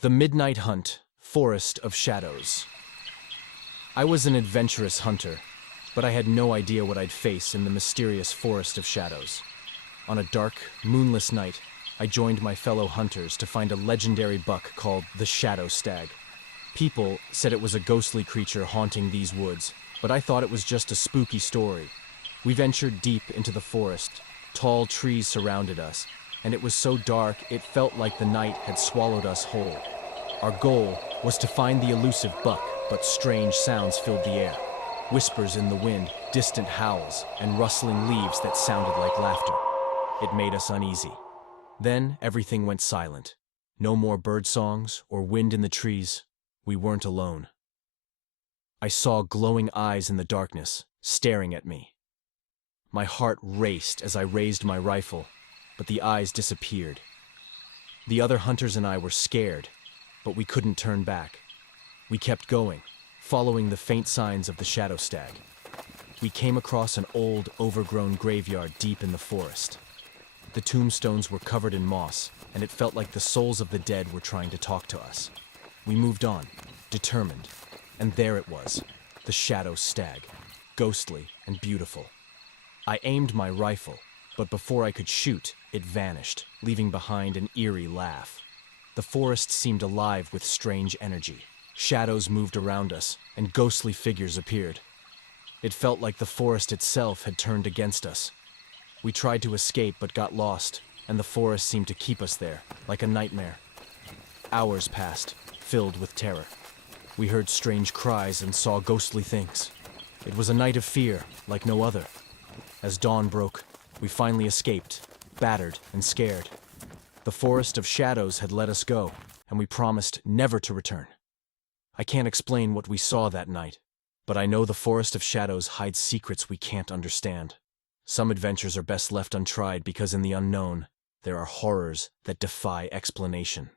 The Midnight Hunt, Forest of Shadows. I was an adventurous hunter, but I had no idea what I'd face in the mysterious Forest of Shadows. On a dark, moonless night, I joined my fellow hunters to find a legendary buck called the Shadow Stag. People said it was a ghostly creature haunting these woods, but I thought it was just a spooky story. We ventured deep into the forest. Tall trees surrounded us, and it was so dark it felt like the night had swallowed us whole. Our goal was to find the elusive buck, but strange sounds filled the air. Whispers in the wind, distant howls, and rustling leaves that sounded like laughter. It made us uneasy. Then everything went silent. No more bird songs or wind in the trees. We weren't alone. I saw glowing eyes in the darkness, staring at me. My heart raced as I raised my rifle, but the eyes disappeared. The other hunters and I were scared, but we couldn't turn back. We kept going, following the faint signs of the Shadow Stag. We came across an old, overgrown graveyard deep in the forest. The tombstones were covered in moss, and it felt like the souls of the dead were trying to talk to us. We moved on, determined, and there it was, the Shadow Stag, ghostly and beautiful. I aimed my rifle, but before I could shoot, it vanished, leaving behind an eerie laugh. The forest seemed alive with strange energy. Shadows moved around us, and ghostly figures appeared. It felt like the forest itself had turned against us. We tried to escape but got lost, and the forest seemed to keep us there, like a nightmare. Hours passed, filled with terror. We heard strange cries and saw ghostly things. It was a night of fear, like no other. As dawn broke, we finally escaped, battered and scared. The Forest of Shadows had let us go, and we promised never to return. I can't explain what we saw that night, but I know the Forest of Shadows hides secrets we can't understand. Some adventures are best left untried because in the unknown, there are horrors that defy explanation.